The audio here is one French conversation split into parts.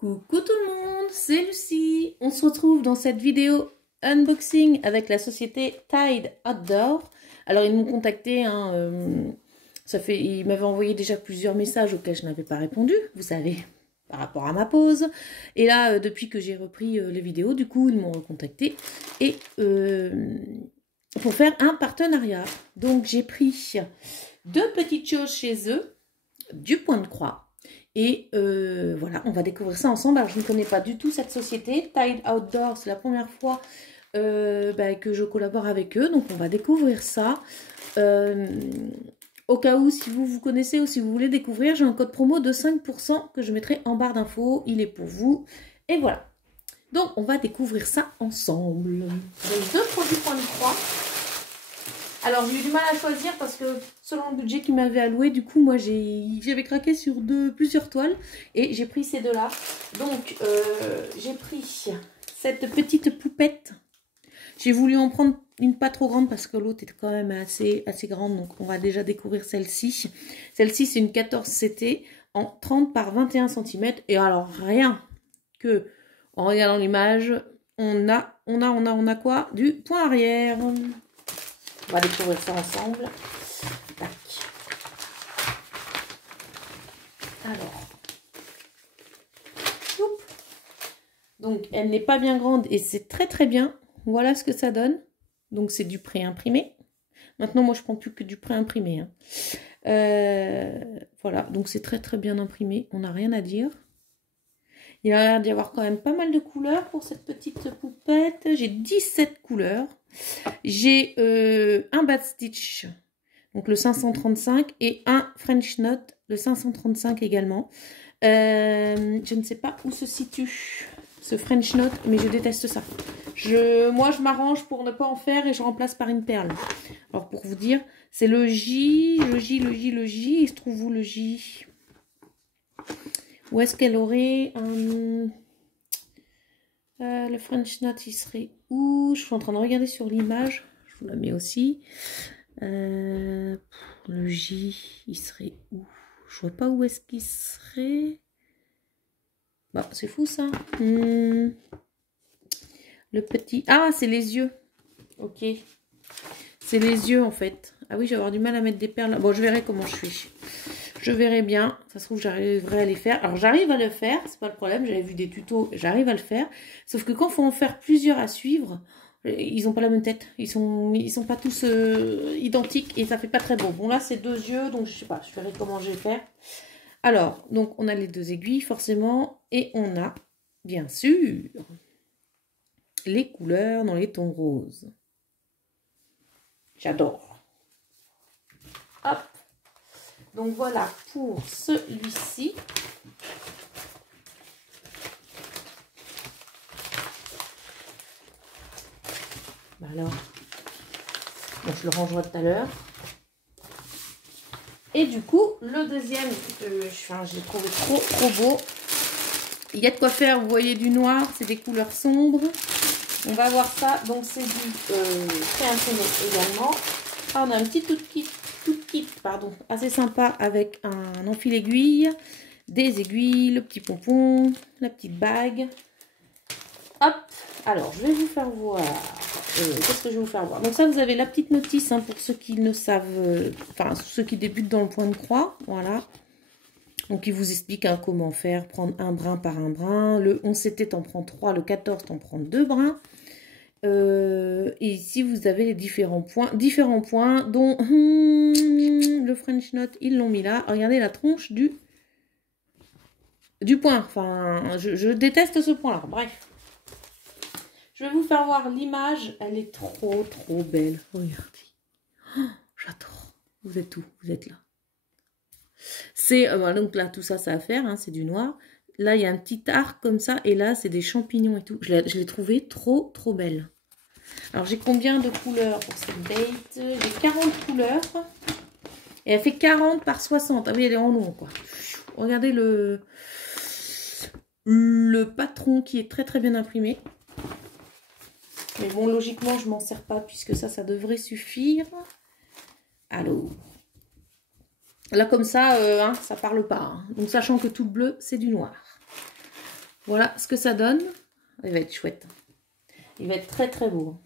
Coucou tout le monde, c'est Lucie. On se retrouve dans cette vidéo unboxing avec la société Tide Outdoor. Alors ils m'ont contacté, ils m'avaient envoyé déjà plusieurs messages auxquels je n'avais pas répondu, vous savez, par rapport à ma pause. Et là, depuis que j'ai repris les vidéos, du coup, ils m'ont recontacté et pour faire un partenariat. Donc j'ai pris deux petites choses chez eux, du Point de Croix. Et voilà, on va découvrir ça ensemble. Alors, je ne connais pas du tout cette société. Tide Outdoor, c'est la première fois que je collabore avec eux. Donc, on va découvrir ça. Au cas où, si vous connaissez ou si vous voulez découvrir, j'ai un code promo de 5% que je mettrai en barre d'infos. Il est pour vous. Et voilà. Donc, on va découvrir ça ensemble. Les deux produits Point de Croix. Alors, j'ai eu du mal à choisir parce que selon le budget qu'ils m'avaient alloué, du coup, moi, j'avais craqué sur plusieurs toiles et j'ai pris ces deux-là. Donc, j'ai pris cette petite poupette. J'ai voulu en prendre une pas trop grande parce que l'autre est quand même assez grande. Donc, on va déjà découvrir celle-ci. Celle-ci, c'est une 14CT en 30 par 21 cm. Et alors, rien que en regardant l'image, on a quoi? Du point arrière. On va découvrir ça ensemble. Tac. Alors. Oup. Donc, elle n'est pas bien grande et c'est très bien. Voilà ce que ça donne. Donc, c'est du pré-imprimé. Maintenant, moi, je prends plus que du pré-imprimé. Voilà. Donc, c'est très bien imprimé. On n'a rien à dire. Il a l'air d'y avoir quand même pas mal de couleurs pour cette petite poupette. J'ai 17 couleurs. J'ai un Bad Stitch, donc le 535, et un French Knot, le 535 également. Je ne sais pas où se situe ce French Knot, mais je déteste ça. Moi, je m'arrange pour ne pas en faire et je remplace par une perle. Alors, pour vous dire, c'est le J. Il se trouve où le J? Où est-ce qu'elle aurait le French Knot, il serait où? Je suis en train de regarder sur l'image. Je vous la mets aussi. Le J, il serait où? Je vois pas où est-ce qu'il serait. Bah, c'est fou ça. Le petit... Ah, c'est les yeux. Ok. C'est les yeux en fait. Ah oui, je vais avoir du mal à mettre des perles. Bon, je verrai comment je suis. Je verrai bien. Ça se trouve, j'arriverai à les faire. Alors, j'arrive à le faire. C'est pas le problème. J'avais vu des tutos. J'arrive à le faire. Sauf que quand il faut en faire plusieurs à suivre, ils n'ont pas la même tête. Ils sont pas tous identiques et ça fait pas très beau. Bon, là, c'est deux yeux. Donc, je sais pas. Je verrai comment je vais faire. Alors, donc, on a les deux aiguilles, forcément. Et on a, bien sûr, les couleurs dans les tons roses. J'adore. Hop. Donc voilà pour celui-ci. Alors, bon, je le rangerai tout à l'heure. Et du coup, le deuxième, j'ai trouvé trop beau. Il y a de quoi faire, vous voyez, du noir, c'est des couleurs sombres. On va voir ça. Donc c'est du pré-imprimé également. Ah, on a un petit tout kit, assez sympa avec un enfil aiguille, des aiguilles, le petit pompon, la petite bague. Hop, alors je vais vous faire voir. Qu'est-ce que je vais vous faire voir? Donc ça, vous avez la petite notice pour ceux qui ne savent, ceux qui débutent dans le Point de Croix. Voilà. Donc il vous explique comment faire, prendre un brin par un brin. Le 11CT, t'en prends 3, le 14, t'en prends 2 brins. Et ici vous avez les différents points dont le French Knot, ils l'ont mis là. Regardez la tronche du point. Enfin, je déteste ce point là. Bref, je vais vous faire voir l'image. Elle est trop belle. Regardez, j'adore. Vous êtes où? Vous êtes là. C'est donc là tout ça à faire, c'est du noir. Là, il y a un petit arc comme ça. Et là, c'est des champignons et tout. Je l'ai trouvé trop belle. Alors, j'ai combien de couleurs pour cette bête? J'ai 40 couleurs. Et elle fait 40 par 60. Ah oui, elle est en long, quoi. Regardez le patron qui est très bien imprimé. Mais bon, logiquement, je m'en sers pas puisque ça devrait suffire. Alors... Là, comme ça, ça parle pas. Donc, sachant que tout le bleu, c'est du noir. Voilà ce que ça donne. Il va être chouette. Il va être très très beau.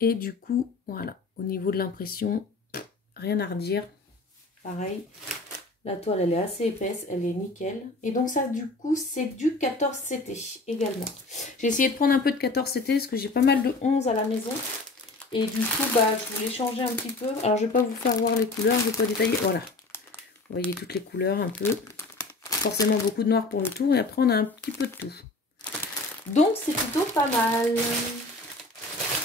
Et du coup, voilà, au niveau de l'impression, rien à redire. Pareil, la toile elle est assez épaisse, elle est nickel. Et donc ça du coup c'est du 14 CT également. J'ai essayé de prendre un peu de 14 CT parce que j'ai pas mal de 11 à la maison. Et du coup bah je voulais changer un petit peu. Alors je vais pas vous faire voir les couleurs, je vais pas détailler. Voilà. Vous voyez toutes les couleurs un peu. Forcément beaucoup de noir pour le tour et après on a un petit peu de tout. Donc c'est plutôt pas mal.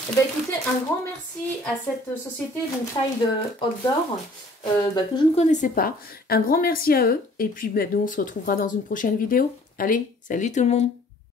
Eh ben, écoutez, un grand merci à cette société, donc Tide Outdoor, que je ne connaissais pas. Un grand merci à eux. Et puis, nous, on se retrouvera dans une prochaine vidéo. Allez, salut tout le monde!